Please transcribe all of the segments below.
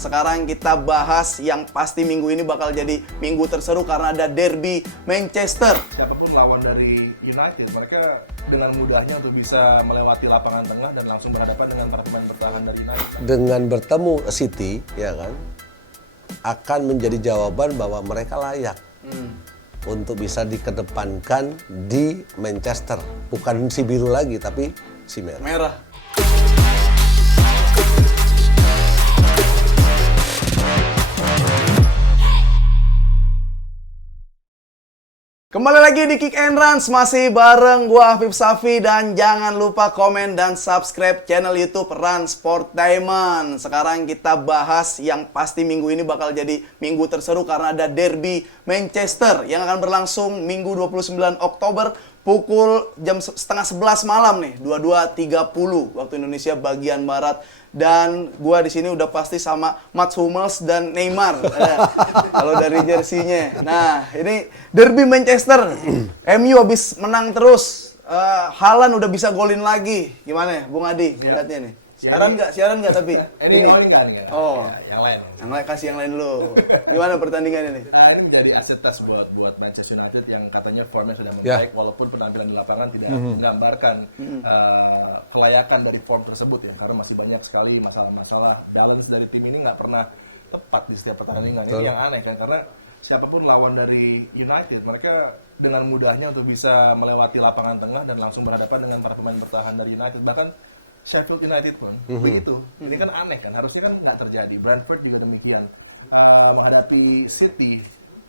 Sekarang kita bahas yang pasti minggu ini bakal jadi minggu terseru karena ada derby Manchester. Siapapun lawan dari United, mereka dengan mudahnya untuk bisa melewati lapangan tengah dan langsung berhadapan dengan para pemain bertahan dari United. Dengan bertemu City, ya kan, akan menjadi jawaban bahwa mereka layak untuk bisa dikedepankan di Manchester. Bukan si biru lagi, tapi si merah. Merah. Kembali lagi di Kick and Runs, masih bareng gua Afif Safi, dan jangan lupa komen dan subscribe channel YouTube Run Sport Diamond. Sekarang kita bahas yang pasti minggu ini bakal jadi minggu terseru karena ada derby Manchester yang akan berlangsung Minggu 29 Oktober pukul jam setengah 11 malam nih, 22.30 waktu Indonesia bagian barat. Dan gua di sini udah pasti sama Mats Hummels dan Neymar. Kalau dari jersinya. Nah, ini derby Manchester. MU habis menang terus. Haaland udah bisa golin lagi. Gimana ya, Bung Adi? Ngeliatnya nih. Siaran nggak tapi? Ini enggak. Oh. Ya, yang lain. Yang lain, kasih yang lain dulu. Gimana pertandingan ini? Ini dari aset tes buat Manchester United yang katanya formnya sudah membaik, walaupun penampilan di lapangan tidak menggambarkan kelayakan dari form tersebut ya, karena masih banyak sekali masalah-masalah. Balance dari tim ini nggak pernah tepat di setiap pertandingan. Ini yang aneh kan, karena siapapun lawan dari United, mereka dengan mudahnya untuk bisa melewati lapangan tengah dan langsung berhadapan dengan para pemain bertahan dari United. Bahkan Sheffield United pun begitu. Ini kan aneh kan, harusnya kan nggak terjadi. Brentford juga demikian. Menghadapi City,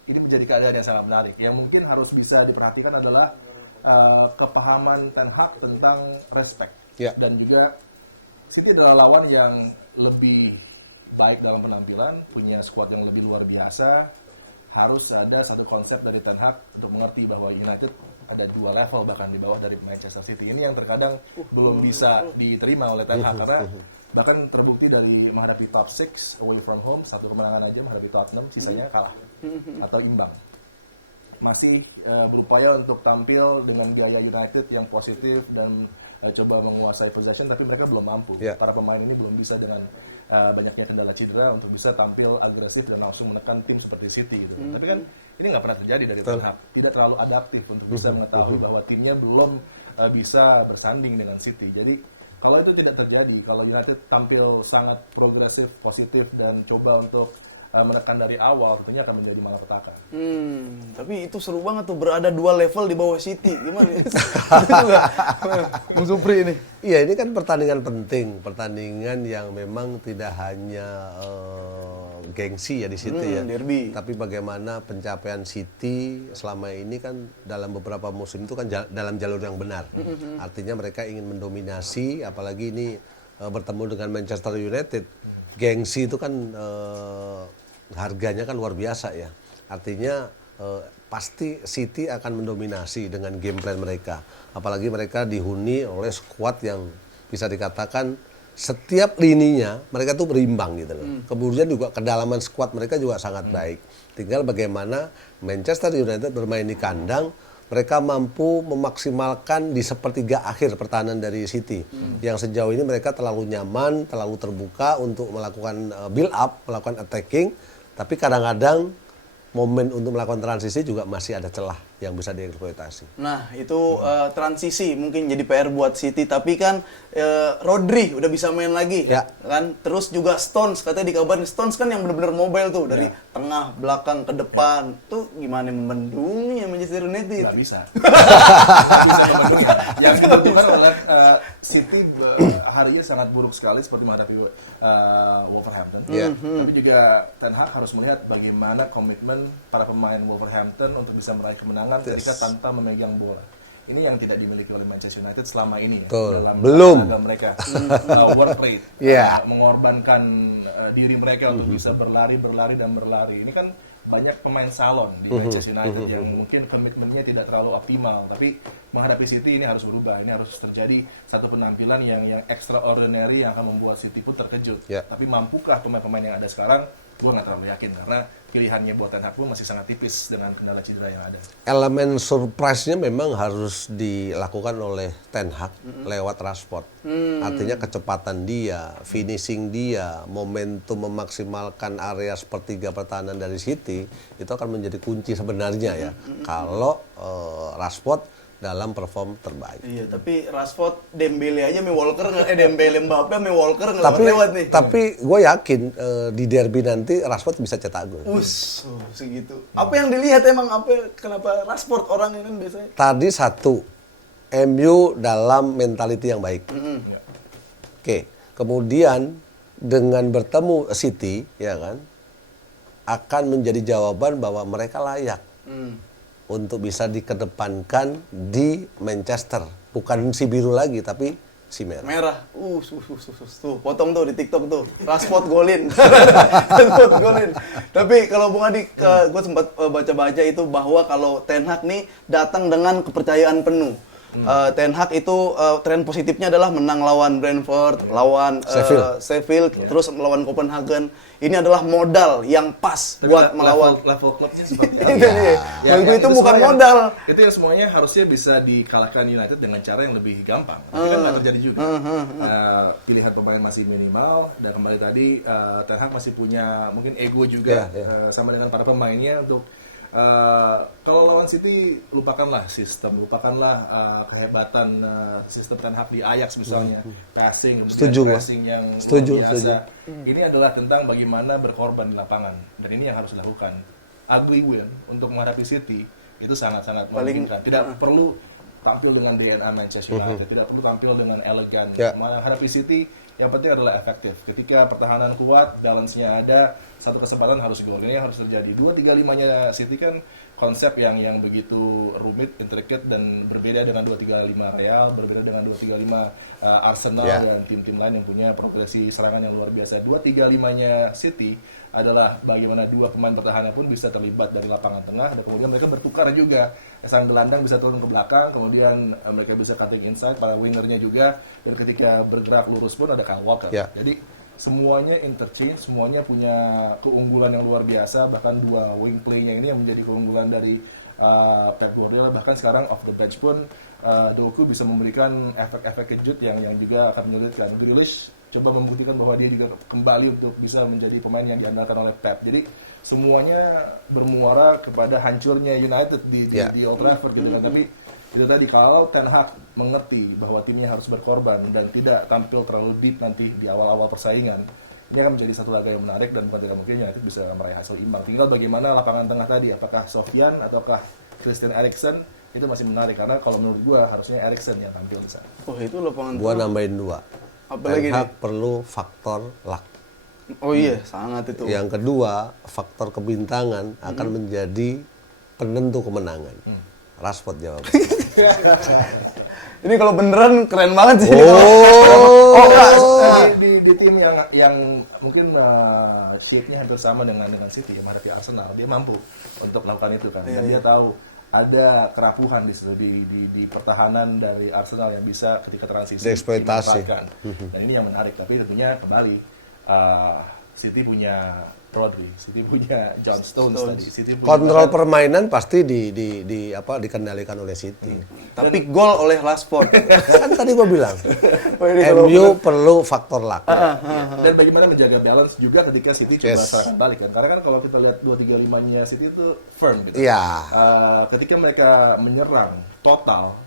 ini menjadi keadaan yang sangat menarik. Yang mungkin harus bisa diperhatikan adalah kepahaman Ten Hag tentang respect. Dan juga City adalah lawan yang lebih baik dalam penampilan, punya squad yang lebih luar biasa. Harus ada satu konsep dari Ten Hag untuk mengerti bahwa United ada dua level bahkan di bawah dari Manchester City. Ini yang terkadang belum bisa diterima oleh Ten Hag, karena bahkan terbukti dari menghadapi top 6 away from home, satu kemenangan aja menghadapi Tottenham, sisanya kalah atau imbang. Masih berupaya untuk tampil dengan gaya United yang positif dan coba menguasai possession, tapi mereka belum mampu. Para pemain ini belum bisa dengan banyaknya kendala cedera untuk bisa tampil agresif dan langsung menekan tim seperti City gitu. Tapi kan ini nggak pernah terjadi dari Ten Hag. Tidak terlalu adaptif untuk bisa mengetahui bahwa timnya belum bisa bersanding dengan City. Jadi kalau itu tidak terjadi, kalau United tampil sangat progresif, positif dan coba untuk menekan dari awal, tentunya akan menjadi malapetaka. Tapi itu seru banget tuh, berada dua level di bawah City. Gimana? Bung Supri ini. Iya, ini kan pertandingan penting, pertandingan yang memang tidak hanya gengsi ya di situ ya, derby. Tapi bagaimana pencapaian City selama ini kan dalam beberapa musim itu kan dalam jalur yang benar. Artinya mereka ingin mendominasi, apalagi ini bertemu dengan Manchester United. Gengsi itu kan harganya kan luar biasa ya. Artinya pasti City akan mendominasi dengan game plan mereka. Apalagi mereka dihuni oleh skuad yang bisa dikatakan setiap lininya mereka tuh berimbang gitu loh. Kemudian juga kedalaman skuad mereka juga sangat baik. Tinggal bagaimana Manchester United bermain di kandang, mereka mampu memaksimalkan di sepertiga akhir pertahanan dari City. Yang sejauh ini mereka terlalu nyaman, terlalu terbuka untuk melakukan build up, melakukan attacking. Tapi kadang-kadang momen untuk melakukan transisi juga masih ada celah yang bisa dieksploitasi. Nah, itu transisi mungkin jadi PR buat City, tapi kan Rodri udah bisa main lagi, kan? Terus juga Stones, katanya dikabarin Stones kan yang benar-benar mobile tuh, dari tengah, belakang, ke depan. Tuh gimana membendungnya Manchester United? Nggak bisa. Nggak bisa membendung. Yang kita lihat City harinya sangat buruk sekali seperti menghadapi Wolverhampton. Tapi juga Ten Hag harus melihat bagaimana komitmen para pemain Wolverhampton untuk bisa meraih kemenangan ketika tanpa memegang bola. Ini yang tidak dimiliki oleh Manchester United selama ini ya. Dalam mereka work rate, mengorbankan diri mereka untuk bisa berlari. Ini kan banyak pemain salon di Manchester United yang mungkin komitmennya tidak terlalu optimal, tapi menghadapi City ini harus berubah, ini harus terjadi satu penampilan yang extraordinary yang akan membuat City pun terkejut. Tapi mampukah pemain-pemain yang ada sekarang? Gue nggak terlalu yakin karena pilihannya buat Ten Hag pun masih sangat tipis dengan kendala cedera yang ada. Elemen surprise-nya memang harus dilakukan oleh Ten Hag lewat Rashford. Artinya kecepatan dia, finishing dia, momentum memaksimalkan area sepertiga pertahanan dari City itu akan menjadi kunci sebenarnya ya. Kalau Rashford dalam perform terbaik. Iya, tapi Rashford, Dembele aja Dembele Mbappe Walker nggak lewat nih. Tapi gue yakin di derby nanti Rashford bisa cetak gol. Segitu. Apa yang dilihat emang kenapa Rashford orang ini kan biasanya? Tadi satu, MU dalam mentality yang baik. Oke, kemudian dengan bertemu City, ya kan, akan menjadi jawaban bahwa mereka layak untuk bisa dikedepankan di Manchester. Bukan si biru lagi, tapi si merah. Merah. Tuh, potong tuh di TikTok tuh. Rashford golin. Rashford golin. Tapi kalau Bung Adi, gue sempat baca-baca itu bahwa kalau Ten Hag nih datang dengan kepercayaan penuh. Ten Hag itu tren positifnya adalah menang lawan Brentford, lawan Sheffield, terus melawan Copenhagen. Ini adalah modal yang pas buat melawan level klubnya seperti apa? Itu bukan modal. Itu yang semuanya harusnya bisa dikalahkan United dengan cara yang lebih gampang. Tapi kan nggak terjadi juga. Pilihan pemain masih minimal dan kembali tadi Ten Hag masih punya mungkin ego juga sama dengan para pemainnya untuk kalau lawan City lupakanlah sistem, lupakanlah kehebatan sistem Ten Hag di Ajax misalnya, passing yang luar biasa. Ini adalah tentang bagaimana berkorban di lapangan dan ini yang harus dilakukan. Ugly win untuk menghadapi City itu sangat-sangat memungkinkan. Tidak perlu tampil dengan DNA Manchester United, tidak perlu tampil dengan elegan. Menghadapi City yang penting adalah efektif. Ketika pertahanan kuat, balance-nya ada, satu kesempatan harus gol. Ini harus terjadi. 2-3-5-nya City kan konsep yang begitu rumit, intricate dan berbeda dengan 2-3-5 Real, berbeda dengan 2-3-5 Arsenal dan tim-tim lain yang punya progresi serangan yang luar biasa. 2-3-5-nya City adalah bagaimana dua pemain pertahanan pun bisa terlibat dari lapangan tengah dan kemudian mereka bertukar juga. Sang gelandang bisa turun ke belakang, kemudian mereka bisa cutting inside, para wingernya juga, dan ketika bergerak lurus pun ada Kyle Walker. Jadi semuanya interchange, semuanya punya keunggulan yang luar biasa, bahkan dua wing play-nya ini yang menjadi keunggulan dari Pep Guardiola. Bahkan sekarang off the bench pun Doku bisa memberikan efek-efek kejut yang juga akan menyulitkan. Grealish coba membuktikan bahwa dia juga kembali untuk bisa menjadi pemain yang diandalkan oleh Pep. Jadi semuanya bermuara kepada hancurnya United di Old Trafford gitu kan. Tapi itu tadi kalau Ten Hag mengerti bahwa timnya harus berkorban dan tidak tampil terlalu deep nanti di awal-awal persaingan, ini akan menjadi satu laga yang menarik dan bukan tidak mungkin United bisa meraih hasil imbang. Tinggal bagaimana lapangan tengah tadi, apakah Sofyan ataukah Christian Eriksen, itu masih menarik karena kalau menurut gua harusnya Eriksen yang tampil di sana. Itu lapangan gua nambahin 2. Ten Hag perlu faktor luck. Oh iya, sangat itu. Yang kedua, faktor kebintangan akan menjadi penentu kemenangan. Rashford jawab. Ini kalau beneran keren banget sih. Di tim yang mungkin sheet-nya hampir sama dengan City yang menghadapi Arsenal, dia mampu untuk melakukan itu kan. Dan dia tahu ada kerapuhan di pertahanan dari Arsenal yang bisa ketika transisi dieksploitasi. Dan ini yang menarik, tapi tentunya kembali City punya Rodri, City punya John Stones. Tadi. City punya kontrol permainan pasti dikendalikan oleh City. Tapi gol oleh Rashford. Kan tadi gua bilang. MU perlu faktor luck. Dan bagaimana menjaga balance juga ketika City coba serangan balik kan. Karena kan kalau kita lihat 2-3-5-nya City itu firm gitu. Ketika mereka menyerang total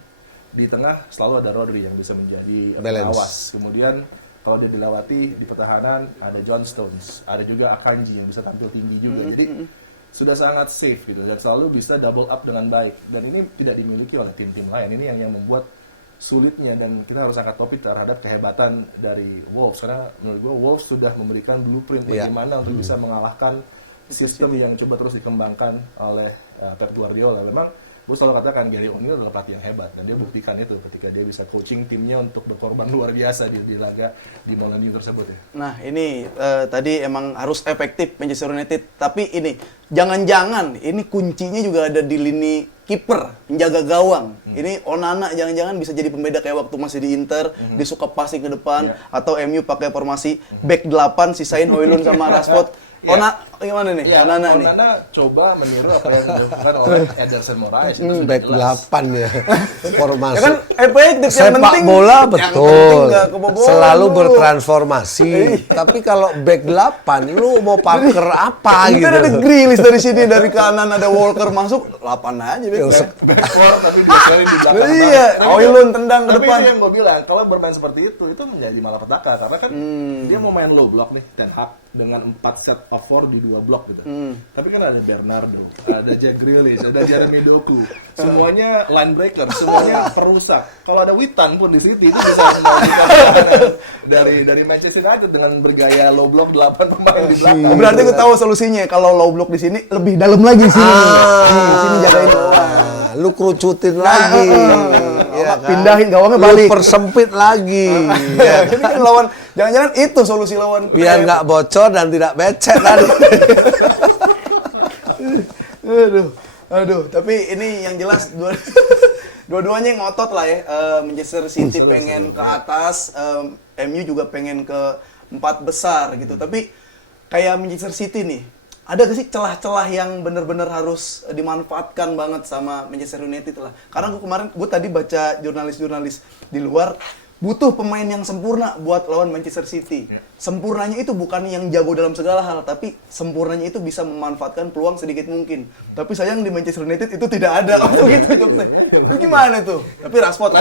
di tengah selalu ada Rodri yang bisa menjadi pengawas. Kemudian kalau dia dilewati di pertahanan ada John Stones, ada juga Akanji yang bisa tampil tinggi juga. Jadi sudah sangat safe gitu dan selalu bisa double up dengan baik. Dan ini tidak dimiliki oleh tim-tim lain. Ini yang membuat sulitnya dan kita harus angkat topik terhadap kehebatan dari Wolves karena menurut gue Wolves sudah memberikan blueprint bagaimana untuk bisa mengalahkan sistem yang coba terus dikembangkan oleh Pep Guardiola. Memang gue selalu katakan Gary O'Neil adalah pelatih yang hebat dan dia buktikan itu ketika dia bisa coaching timnya untuk berkorban luar biasa di laga di Molineux tersebut ya. Nah ini tadi emang harus efektif Manchester United, tapi ini jangan-jangan ini kuncinya juga ada di lini kiper, penjaga gawang. Ini Onana jangan-jangan bisa jadi pembeda kayak waktu masih di Inter, dia suka passing ke depan, atau MU pakai formasi back 8, sisain Højlund sama Rashford. Gimana nih? Ya, Onana nih. Onana coba meniru apa yang dilakukan oleh Ederson Moraes. Itu sudah Back jelas. 8 ya. Formasi. Ya kan efektif, yang Sepak penting bola yang betul. penting nggak kebobolan Selalu dulu. bertransformasi. Tapi kalau back 8 lu mau Parker apa Ini gitu. kan ada Grealish dari sini, dari kanan ada Walker masuk, 8 aja back. Back four tapi dua kali di belakang. Iya, Højlund tendang ke Tapi depan. itu yang gue bilang, kalau bermain seperti itu menjadi malapetaka karena kan dia mau main low block nih, Ten Hag dengan 4 set of 4 di 2 blok gitu. Tapi kan ada Bernardo, ada Jack Grealish, ada Jeremy Doku, semuanya line breaker, semuanya perusak. Kalau ada Witan pun di City itu bisa melakukan dari Manchester United dengan bergaya low block 8 pemain di belakang. Oh, berarti gue tahu solusinya. Kalau low block di sini lebih dalam lagi sini. Di sini jagain bawah. Lu kerucutin lagi. Ya kan? Pindahin gawangnya Lu balik. persempit lagi. Ya Ini kan lawan, jangan-jangan itu solusi lawan. biar nggak bocor dan tidak becek tadi. Aduh, tapi ini yang jelas dua-duanya ngotot lah ya. Manchester City pengen ke atas, MU juga pengen ke 4 besar gitu. Tapi kayak Manchester City nih, ada gak sih celah-celah yang benar-benar harus dimanfaatkan banget sama Manchester United lah? Karena gue tadi baca jurnalis-jurnalis di luar, butuh pemain yang sempurna buat lawan Manchester City. Sempurnanya itu bukan yang jago dalam segala hal, tapi sempurnanya itu bisa memanfaatkan peluang sedikit mungkin. Tapi sayang di Manchester United itu tidak ada. Oh gitu jokesnya. Itu gimana tuh? Tapi Rashford.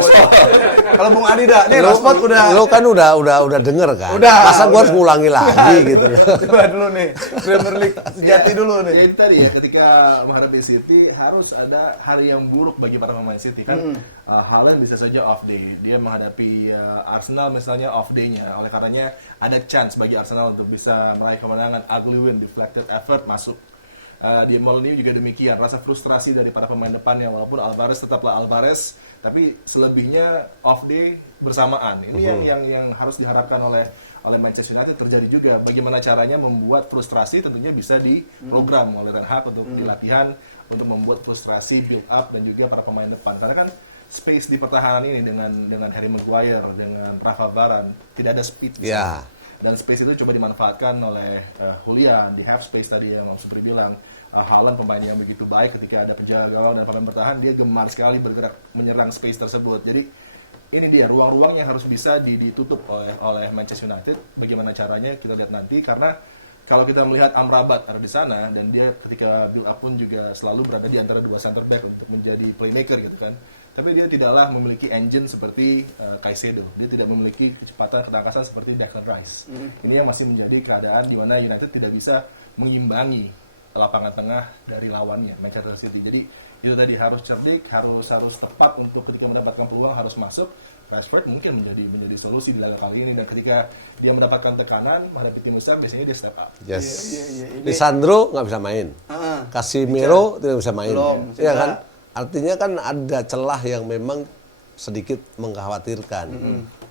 Kalau Bung Adida, nih Rashford udah. Lu kan udah denger kan? Udah, Masa gua harus udah. ngulangi lagi gitu. Coba dulu nih, Premier League sejati dulu nih. Ya itu tadi ya, ketika menghadapi City harus ada hari yang buruk bagi para pemain City kan. Haaland bisa saja off day, dia menghadapi Arsenal misalnya off day-nya, oleh karenanya ada chance bagi Arsenal untuk bisa meraih kemenangan. Ugly win, deflected effort masuk. Di Molineux juga demikian, rasa frustrasi dari para pemain depannya, walaupun Alvarez tetaplah Alvarez, tapi selebihnya off day bersamaan. Ini yang harus diharapkan oleh Manchester United terjadi juga. Bagaimana caranya membuat frustrasi tentunya bisa diprogram oleh Ten Hag untuk di latihan untuk membuat frustrasi build up dan juga para pemain depan. Karena kan space di pertahanan ini dengan Harry Maguire, dengan Rafa Varane tidak ada speed. Ya. Dan space itu coba dimanfaatkan oleh Julian di half space tadi yang Om Supri bilang. Haaland pemain yang begitu baik ketika ada penjaga gawang dan pemain bertahan, dia gemar sekali bergerak menyerang space tersebut. Jadi ini dia ruang-ruang yang harus bisa ditutup oleh Manchester United. Bagaimana caranya kita lihat nanti, karena kalau kita melihat Amrabat ada di sana dan dia ketika build up pun juga selalu berada di antara dua center back untuk menjadi playmaker gitu kan. Tapi dia tidaklah memiliki engine seperti Caicedo. Dia tidak memiliki kecepatan ketangkasan seperti Declan Rice. Ini yang masih menjadi keadaan di mana United tidak bisa mengimbangi lapangan tengah dari lawannya Manchester City. Jadi itu tadi harus cerdik, harus tepat untuk ketika mendapatkan peluang harus masuk. Rashford mungkin menjadi solusi di laga kali ini, dan ketika dia mendapatkan tekanan menghadapi tim besar biasanya dia step up. Yes. Ini- Lisandro nggak bisa main. Casemiro tidak bisa main. Belum, Iya cedera. kan? Artinya kan ada celah yang memang sedikit mengkhawatirkan.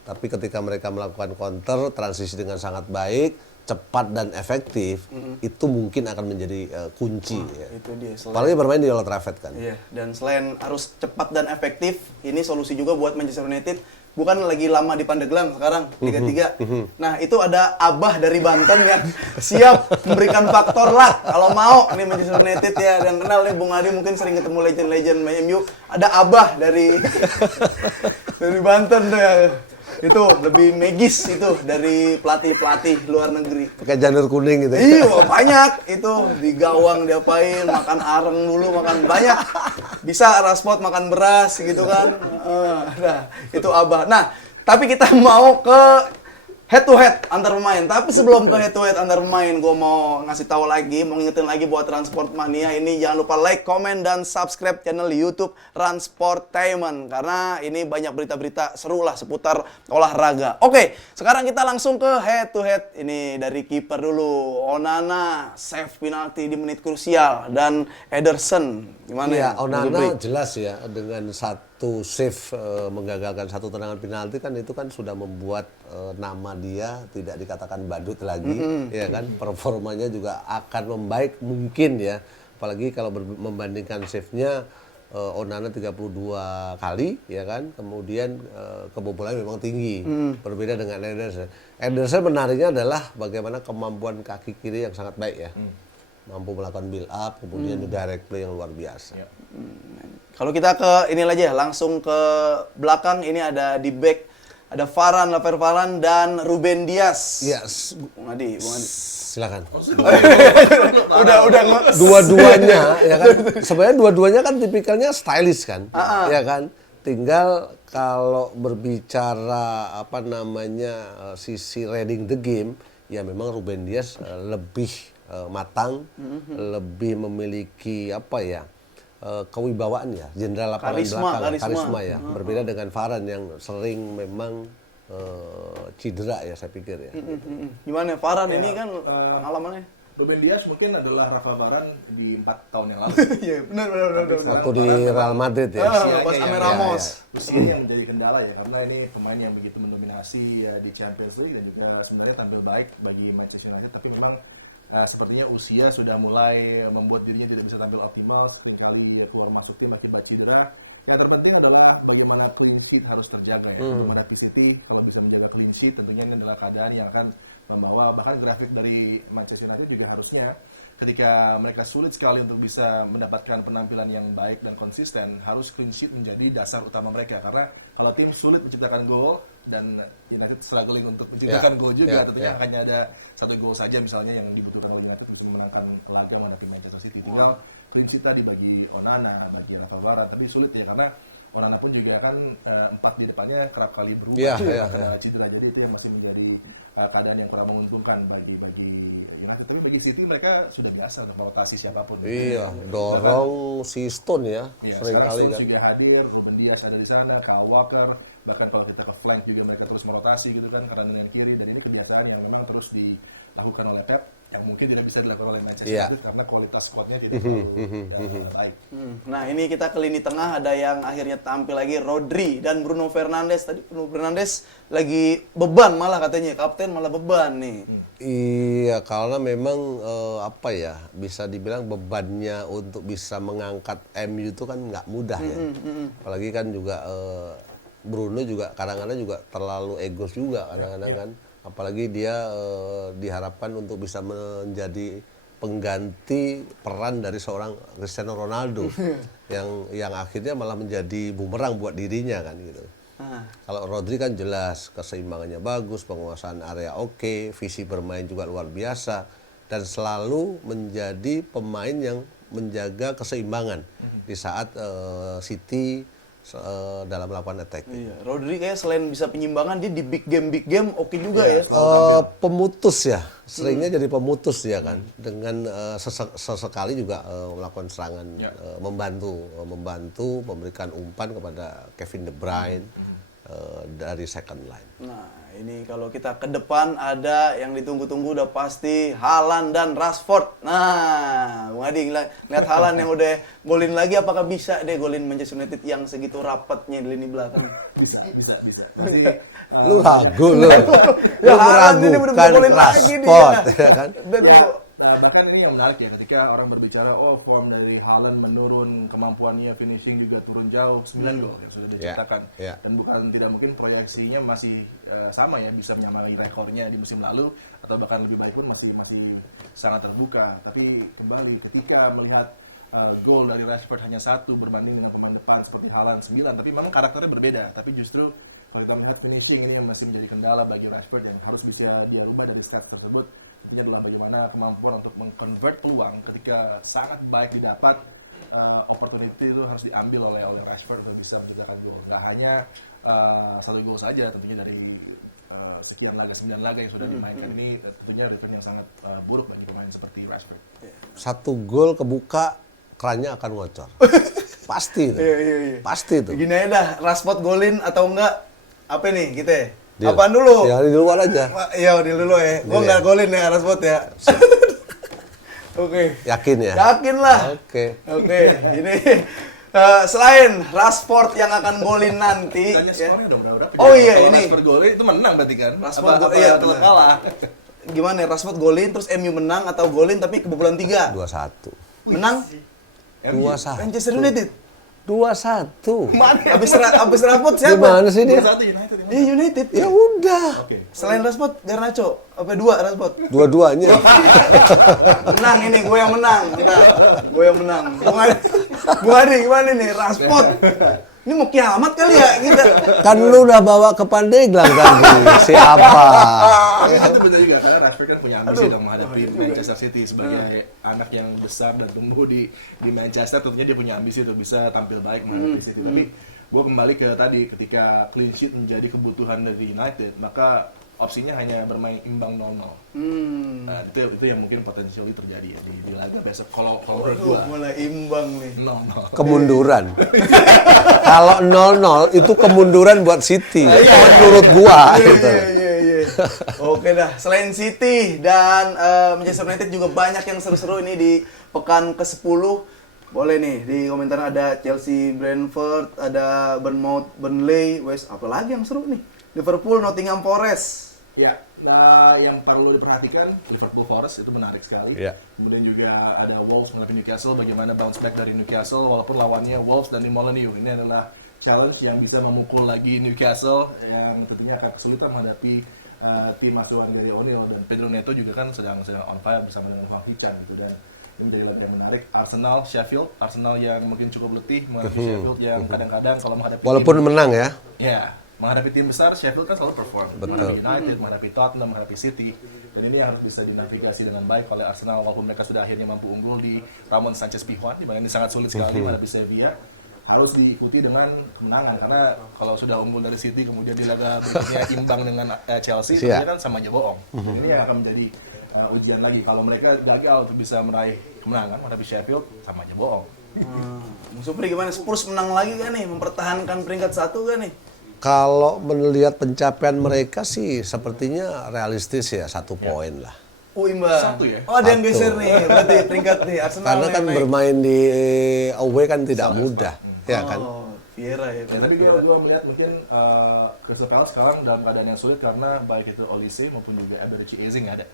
Tapi ketika mereka melakukan counter, transisi dengan sangat baik, cepat dan efektif, itu mungkin akan menjadi kunci. Ya. Itu dia. Apalagi bermain di Old Trafford kan. Iya, dan selain harus cepat dan efektif, ini solusi juga buat Manchester United. Bukan lagi lama di Pandeglang sekarang, Liga 3. Nah, itu ada Abah dari Banten yang siap memberikan faktor luck. Kalau mau nih Manchester United ya, yang kenal nih Bung Adi mungkin sering ketemu legend-legend MU. Ada Abah dari dari Banten tuh ya. Itu lebih magis itu dari pelatih-pelatih luar negeri. Pakai janur kuning gitu. Iya, banyak itu di gawang diapain, makan areng dulu, makan banyak. Bisa Rashford makan beras gitu kan. Nah, itu Abah. Nah, tapi kita mau ke head to head antar pemain. Tapi sebelum ke head to head antar pemain, gue mau ngasih tahu lagi, mau ngingetin lagi buat Transport Mania ini jangan lupa like, comment, dan subscribe channel YouTube Transportainment karena ini banyak berita-berita seru lah seputar olahraga. Oke, sekarang kita langsung ke head to head. Ini dari kiper dulu. Onana save penalti di menit krusial dan Ederson gimana ya? ya? Onana jelas ya dengan satu save menggagalkan satu tendangan penalti kan itu kan sudah membuat nama dia tidak dikatakan badut lagi, ya kan, performanya juga akan membaik mungkin ya, apalagi kalau membandingkan save-nya Onana 32 kali, ya kan, kemudian kebobolannya memang tinggi, berbeda dengan Ederson. Ederson menariknya adalah bagaimana kemampuan kaki kiri yang sangat baik ya, mampu melakukan build up, kemudian direct play yang luar biasa. Kalau kita ke ini aja, langsung ke belakang, ini ada di back. Ada Varane dan Ruben Dias. Yes. Bung Adi. Silakan. udah Dua-duanya ya kan. Sebenarnya dua-duanya kan tipikalnya stylish kan. Ya kan. Tinggal kalau berbicara apa namanya sisi reading the game, ya memang Ruben Dias lebih matang, lebih memiliki apa ya? Kewibawaan ya, jenderal lapangan belakang, karisma ya, berbeda dengan Varane yang sering memang cedera ya saya pikir ya. Gimana Varane ini kan pengalamannya? Ruben Dias mungkin adalah Rafa Varane di 4 tahun yang lalu. Iya, benar. Waktu di Real Madrid ya. Pas Ame Ramos. Usianya yang menjadi kendala ya, karena ini pemain yang begitu mendominasi ya, di Champions League dan juga sebenarnya tampil baik bagi Manchester United, tapi memang sepertinya usia sudah mulai membuat dirinya tidak bisa tampil optimal, seringkali keluar masuk tim akibat cedera. Yang terpenting adalah bagaimana clean sheet harus terjaga ya. Bagaimana City kalau bisa menjaga clean sheet, tentunya ini adalah keadaan yang akan membawa, bahkan grafik dari Manchester United juga harusnya ketika mereka sulit sekali untuk bisa mendapatkan penampilan yang baik dan konsisten, harus clean sheet menjadi dasar utama mereka. Karena kalau tim sulit menciptakan gol dan United struggling untuk menciptakan gol juga, tentunya hanya ada 1 gol saja misalnya yang dibutuhkan oleh United untuk memenangkan laga menghadapi Manchester City. Tinggal clean sheet tadi bagi Onana, bagi Rafa Varane, tapi sulit ya karena Onana pun juga kan 4 di depannya kerap kali berubah karena cedera, jadi itu yang masih menjadi keadaan yang kurang menguntungkan bagi United. Tapi bagi City mereka sudah biasa untuk merotasi siapapun. Iya, dorong si Stone ya, seringkali kan. Juga hadir, Ruben Dias ada di sana, Kyle Walker, bahkan kalau kita ke flank juga mereka terus merotasi gitu kan, kanan dan kiri, dan ini kebiasaan yang memang terus dilakukan oleh Pep yang mungkin tidak bisa dilakukan oleh Manchester United karena kualitas squadnya tidak terlalu baik. Nah ini kita ke lini tengah, ada yang akhirnya tampil lagi, Rodri dan Bruno Fernandes. Tadi Bruno Fernandes lagi beban malah katanya, kapten malah beban nih. Iya, karena memang apa ya, bisa dibilang bebannya untuk bisa mengangkat MU itu kan nggak mudah ya. Apalagi kan juga Bruno juga kadang-kadang juga terlalu egos juga kadang-kadang kan. Apalagi dia diharapkan untuk bisa menjadi pengganti peran dari seorang Cristiano Ronaldo yang akhirnya malah menjadi bumerang buat dirinya kan gitu. Kalau Rodri kan jelas keseimbangannya bagus, penguasaan area oke, visi bermain juga luar biasa dan selalu menjadi pemain yang menjaga keseimbangan di saat City dalam melakukan attack. Iya, Rodri kayak selain bisa penyimbangan, dia di big game oke juga ya. Pemutus ya, seringnya jadi pemutus ya kan. Dengan sesekali juga melakukan serangan, membantu memberikan umpan kepada Kevin De Bruyne dari second line. Nah, ini kalau kita ke depan ada yang ditunggu-tunggu udah pasti Haaland dan Rashford. Nah, Bung Adi lihat Haaland yang udah golin lagi, apakah bisa deh golin Manchester United yang segitu rapatnya di lini belakang? Bisa. Jadi, lu ragu lu. Ya Haaland ini udah golin lagi Rashford, dia. ya kan? Bahkan ini yang menarik ya, ketika orang berbicara form dari Haaland menurun, kemampuannya finishing juga turun jauh, 9 gol yang sudah diciptakan. Dan bukan tidak mungkin proyeksinya masih sama ya, bisa menyamai rekornya di musim lalu atau bahkan lebih baik pun masih sangat terbuka. Tapi kembali ketika melihat gol dari Rashford hanya 1 berbanding dengan pemain depan seperti Haaland 9, tapi memang karakternya berbeda. Tapi justru kalau kita melihat finishing ini yang masih menjadi kendala bagi Rashford yang harus bisa dia ubah dari stats tersebut. Ini adalah bagaimana kemampuan untuk mengkonvert peluang ketika sangat baik didapat, opportunity itu harus diambil oleh Rashford untuk bisa menciptakan gol. Nggak hanya 1 gol saja tentunya dari sekian laga 9 laga yang sudah dimainkan ini tentunya return yang sangat buruk bagi pemain seperti Rashford. 1 gol kebuka, kerannya akan ngocor. Pasti itu. Iya. Pasti itu. Gini aja dah, Rashford golin atau enggak? Apa nih kita ya? Deal. Apaan dulu? Ya, di luar aja. Iya, di dulu ya. Gua Deal enggak ya. golin ya Rashford ya. Oke. Yakin ya? Yakin lah. Oke. Ini selain Rashford yang akan golin nanti, Tanya skornya dong berapa? Oh iya, Kalau ini. Rashford golin itu menang berarti kan? Rashford Apa iya, telah benar. kalah? Gimana ya? Rashford golin terus MU menang atau golin tapi kebobolan 3? 2-1. Menang 2-1. Manchester United. 2-1. Habis Rashford siapa? Gimana sih dia? Satu United yang Iya United. Ya udah. Oke. Selain Rashford, Garnacho. Apa 2 Rashford? Dua-duanya. Menang ini, gue yang menang. Entar, gue yang menang. Bung Adi gimana nih? Rashford. Ini mau kiamat kali ya kita. Kan lu udah bawa ke Pandeglang tadi. Siapa? Itu benar juga karena Rashford kan punya ambisi dong menghadapi Manchester City sebagai anak yang besar dan tumbuh di Manchester, tentunya dia punya ambisi untuk bisa tampil baik menghadapi City. Tapi gue kembali ke tadi, ketika clean sheet menjadi kebutuhan dari United, maka opsinya hanya bermain imbang 0-0. Nah, itu yang mungkin potensial terjadi ya di laga besok. Kalau menurut gue Mulai imbang nih. 0-0. Kemunduran. Kalau 0-0 itu kemunduran buat City. Menurut gua. gitu. Iya. Oke dah. Selain City dan Manchester United juga banyak yang seru-seru ini di pekan ke-10. Boleh nih di komentar ada Chelsea, Brentford, ada Bournemouth, Burnley, West, apa lagi yang seru nih? Liverpool, Nottingham Forest. Ya, nah yang perlu diperhatikan Liverpool Forest itu menarik sekali. Ya. Kemudian juga ada Wolves menghadapi Newcastle, bagaimana bounce back dari Newcastle walaupun lawannya Wolves dan di Molineux. Ini adalah challenge yang bisa memukul lagi Newcastle yang tentunya akan kesulitan menghadapi tim asuhan dari O'Neill, dan Pedro Neto juga kan sedang on fire bersama dengan Juan Hica gitu, dan ini menjadi laga yang menarik. Arsenal yang mungkin cukup letih menghadapi Sheffield yang kadang-kadang kalau menghadapi Walaupun menang ya. menghadapi tim besar, Sheffield kan selalu perform. Betul. Menghadapi United, menghadapi Tottenham, menghadapi City. Dan ini yang harus bisa dinavigasi dengan baik oleh Arsenal, walaupun mereka sudah akhirnya mampu unggul di Ramon Sanchez Pizjuan, di mana ini sangat sulit sekali menghadapi Sevilla. Harus diikuti dengan kemenangan, karena kalau sudah unggul dari City kemudian di laga berikutnya imbang dengan Chelsea, itu kan sama aja bohong. Ini yang akan menjadi ujian lagi. Kalau mereka gagal untuk bisa meraih kemenangan menghadapi Sheffield, sama aja bohong. Bung Supri gimana? Spurs menang lagi kan nih? Mempertahankan peringkat 1 kan nih? Kalau melihat pencapaian mereka sih sepertinya realistis ya, 1 poin lah. Oh imbang. 1 ya? Oh ada yang geser nih, berarti peringkat nih Arsenal. Karena nih, kan naik. bermain di away kan tidak mudah, ya kan? Oh, Vieira ya. Ya, tapi kalau gue melihat mungkin Crystal Palace sekarang dalam keadaan yang sulit karena baik itu Olise maupun juga Eberechi Eze nggak ada.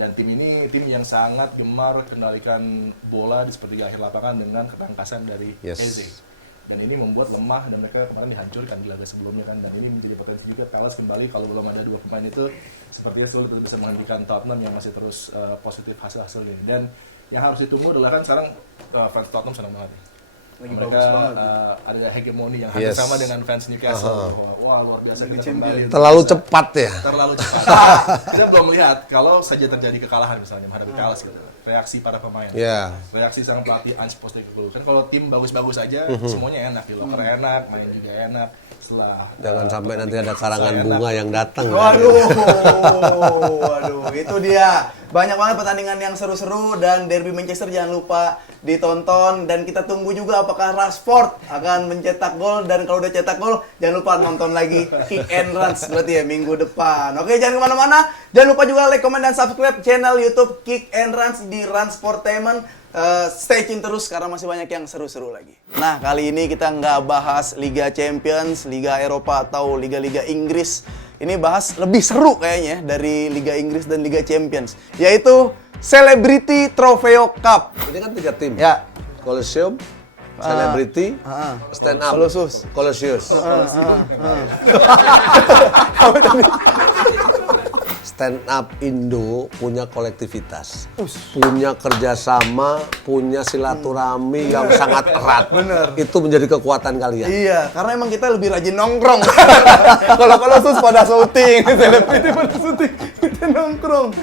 Dan tim ini tim yang sangat gemar kendalikan bola di sepertiga akhir lapangan dengan ketangkasan dari Eze. Dan ini membuat lemah, dan mereka kemarin dihancurkan di laga sebelumnya kan. Dan ini menjadi potensi juga Palace kembali kalau belum ada 2 pemain itu sepertinya sulit untuk bisa menghentikan Tottenham yang masih terus positif hasil-hasil ini. Dan yang harus ditunggu adalah kan sekarang fans Tottenham senang banget ya. Lagi Mereka bagus banget. ada hegemoni yang hampir sama dengan fans Newcastle. Wah, luar biasa kita kembali. Terlalu cepat ya. Terlalu cepat. Kita belum melihat kalau saja terjadi kekalahan misalnya menghadapi Palace gitu. Reaksi para pemain. Ya. Reaksi sang pelatih Ange Postecoglou. Kan kalau tim bagus-bagus aja semuanya enak, di locker enak, main juga enak. Setelah Jangan sampai nanti ada karangan bunga yang datang. Waduh, itu dia. Banyak banget pertandingan yang seru-seru, dan derby Manchester jangan lupa ditonton, dan kita tunggu juga apakah Rashford akan mencetak gol, dan kalau udah cetak gol jangan lupa nonton lagi Kick and Runs berarti ya minggu depan. Oke, jangan kemana-mana. Jangan lupa juga like, comment, dan subscribe channel YouTube Kick and Runs di Run Sportainment. Stay tune terus karena masih banyak yang seru-seru lagi. Nah, kali ini kita nggak bahas Liga Champions, Liga Eropa, atau Liga-Liga Inggris. Ini bahas lebih seru kayaknya dari Liga Inggris dan Liga Champions, yaitu Celebrity Trofeo Cup. Ini kan 3 tim. Ya. Colosseum, Celebrity, Stand Up. Colosseum. Stand Up Indo punya kolektivitas, punya kerjasama, punya silaturahmi yang sangat erat. Bener. Itu menjadi kekuatan kalian. Iya, karena emang kita lebih rajin nongkrong. Kalau sus pada syuting, Celebrity pada syuting, kita nongkrong.